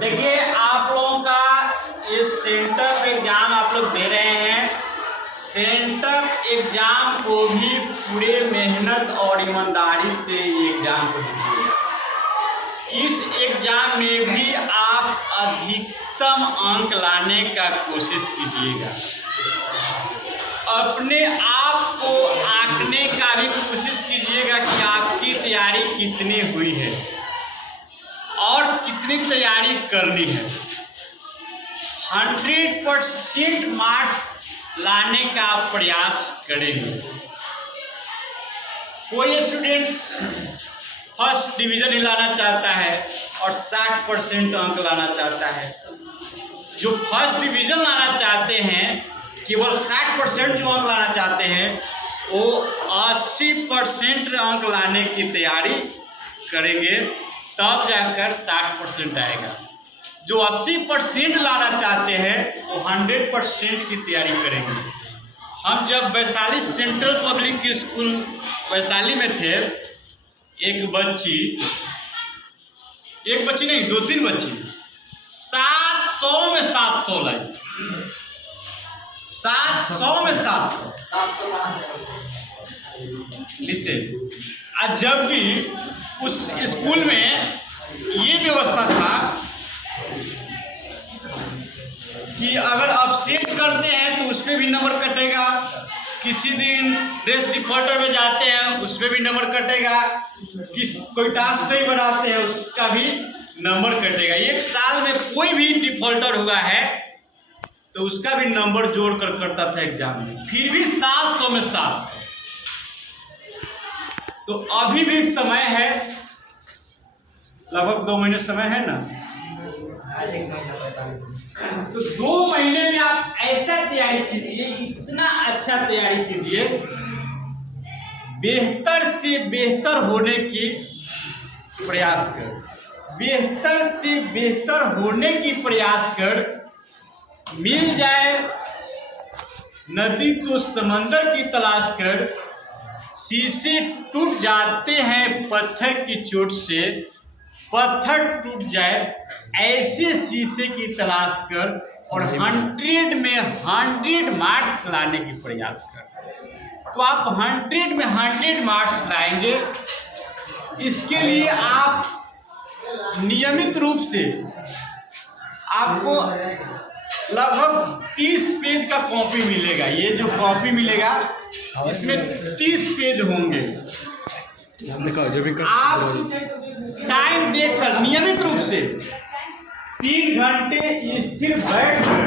देखिए आप लोगों का ये सेंटर एग्जाम आप लोग दे रहे हैं। सेंटर एग्जाम को भी पूरे मेहनत और ईमानदारी से ये एग्जाम को दीजिएगा। इस एग्जाम में भी आप अधिकतम अंक लाने का कोशिश कीजिएगा। अपने आप को आंकने का भी कोशिश कीजिएगा कि आपकी तैयारी कितनी हुई है और कितनी तैयारी करनी है। 100% मार्क्स लाने का प्रयास करेंगे। कोई स्टूडेंट्स फर्स्ट डिवीज़न ही लाना चाहता है और 60% अंक लाना चाहता है। जो फर्स्ट डिवीज़न लाना चाहते हैं, केवल 60% जो अंक लाना चाहते हैं, वो 80% अंक लाने की तैयारी करेंगे, तब जाकर 60% आएगा। जो 80% लाना चाहते हैं वो 100% की तैयारी करेंगे। हम जब Vaishali central public school Vaishali में थे, एक बच्ची नहीं, 2-3 बच्ची 700 में 700 लाई। 700 में 700 लिसे। आज जब भी उस स्कूल में ये व्यवस्था था कि अगर आप सेट करते हैं तो उस पर भी नंबर कटेगा, किसी दिन ड्रेस डिफॉल्टर में जाते हैं उस पर भी नंबर कटेगा, कोई टास्क नहीं बनाते हैं उसका भी नंबर कटेगा। एक साल में कोई भी डिफॉल्टर हुआ है तो उसका भी नंबर जोड़ कर करता था एग्जाम में, फिर भी 700 में 700। तो अभी भी समय है, लगभग 2 महीने समय है ना, 1 महीना। तो 2 महीने में आप ऐसा तैयारी कीजिए, इतना अच्छा तैयारी कीजिए, बेहतर से बेहतर होने की प्रयास कर, बेहतर से बेहतर होने की प्रयास कर। मिल जाए नदी तो समंदर की तलाश कर, शीशे टूट जाते हैं पत्थर की चोट से, पत्थर टूट जाए ऐसे शीशे की तलाश कर और 100 में 100 मार्क्स लाने की प्रयास कर। तो आप 100 में 100 मार्क्स लाएंगे। इसके लिए आप नियमित रूप से आपको लगभग 30 पेज का कॉपी मिलेगा। ये जो कॉपी मिलेगा इसमें 30 पेज होंगे। आप टाइम देखकर नियमित रूप से 3 घंटे स्थिर बैठकर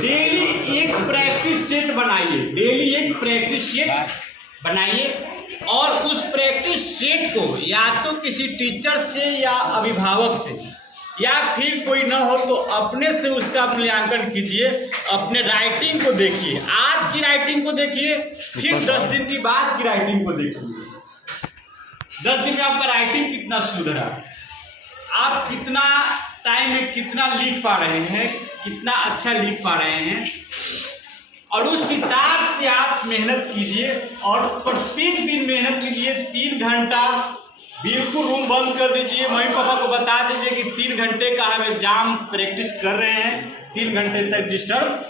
डेली एक प्रैक्टिस सेट बनाइए, डेली एक प्रैक्टिस सेट बनाइए और उस प्रैक्टिस सेट को या तो किसी टीचर से या अभिभावक से या फिर कोई ना हो तो अपने से उसका मूल्यांकन कीजिए। अपने राइटिंग को देखिए, आज की राइटिंग को देखिए, फिर 10 दिन की बाद की राइटिंग को देखिए। 10 दिन में आपका राइटिंग कितना सुधरा, आप कितना टाइम में कितना लिख पा रहे हैं, कितना अच्छा लिख पा रहे हैं, और उस हिसाब से आप मेहनत कीजिए। और प्रत्येक दिन मेहनत कीजिए। 3 घंटा बिल्कुल रूम बंद कर दीजिए, मम्मी पापा को बता दीजिए कि 3 घंटे का हम एग्जाम प्रैक्टिस कर रहे हैं, 3 घंटे तक डिस्टर्ब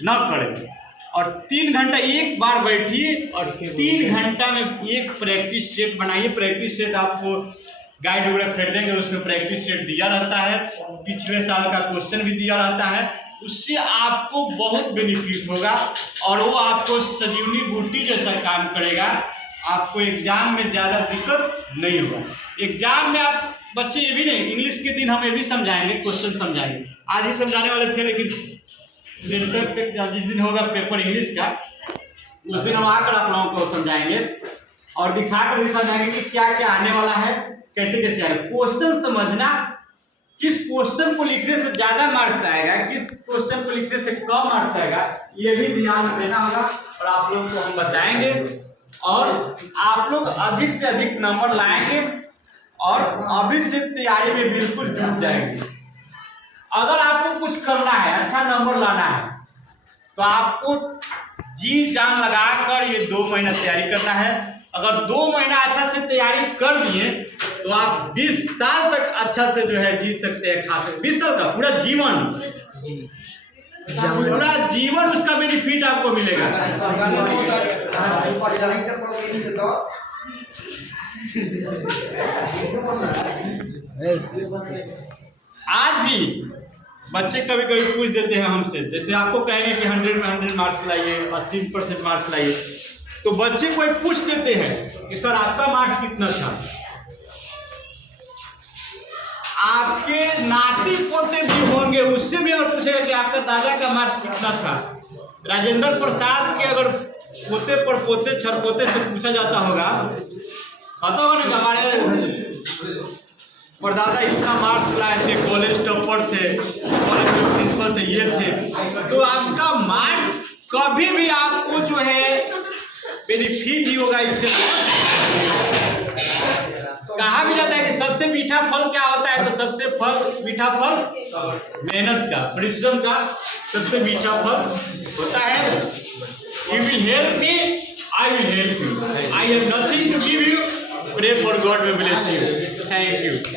न करें। और 3 घंटा एक बार बैठिए और 3 घंटा में एक प्रैक्टिस सेट बनाइए। प्रैक्टिस सेट आपको गाइड वगैरह खरीदेंगे, उसमें प्रैक्टिस सेट दिया रहता है, पिछले साल का क्वेश्चन भी दिया रहता है। उससे आपको बहुत बेनिफिट होगा और वो आपको संजीवनी बूटी जैसा काम करेगा। आपको एग्जाम में ज़्यादा दिक्कत नहीं होगा। एग्जाम में आप बच्चे ये भी नहीं, इंग्लिश के दिन हम ये भी समझाएंगे, क्वेश्चन समझाएंगे। आज ही समझाने वाले थे, लेकिन सेंटर पे जिस दिन होगा पेपर इंग्लिश का, उस दिन हम आकर आप लोगों को समझाएंगे और दिखाकर भी समझाएंगे कि क्या क्या आने वाला है, कैसे कैसे आ रहा है। क्वेश्चन समझना, किस क्वेश्चन को लिखने से ज़्यादा मार्क्स आएगा, किस क्वेश्चन को लिखने से कम मार्क्स आएगा, ये भी ध्यान देना होगा और आप लोगों को हम बताएंगे। और आप लोग अधिक से अधिक नंबर लाएंगे और अभी से तैयारी में बिल्कुल जुट जाएंगे। अगर आपको कुछ करना है, अच्छा नंबर लाना है, तो आपको जी जान लगाकर ये 2 महीना तैयारी करना है। अगर 2 महीना अच्छा से तैयारी कर दिए तो आप 20 साल तक अच्छा से जो है जी सकते हैं, खा सकते। 20 साल का पूरा जीवन, पूरा जीवन उसका बेनिफिट आपको मिलेगा। आज भी बच्चे कभी कभी पूछ देते हैं हमसे, जैसे आपको कहेंगे कि 100 में 100 मार्क्स लाइए, 80% मार्क्स लाइए, तो बच्चे कोई पूछ देते हैं कि सर आपका मार्क्स कितना था। आपके नाती पोते भी होंगे, उससे भी अगर पूछेगा कि आपका दादा का मार्क्स कितना था। राजेंद्र प्रसाद के अगर पोते पर पोते छरपोते से पूछा जाता होगा, पता होगा ना कि हमारे परदादा इतना मार्क्स लाए थे, कॉलेज टॉपर थे, कॉलेज के प्रिंसिपल थे, ये थे, तो आपका मार्क्स कभी भी आपको जो है बेनिफिट ही होगा। इससे कहा भी जाता है कि सबसे मीठा फल क्या होता है, तो सबसे मीठा फल मेहनत का, परिश्रम का सबसे मीठा फल होता है। You will help me, I will help you, I have nothing to give you, pray for God will bless you. Thank you.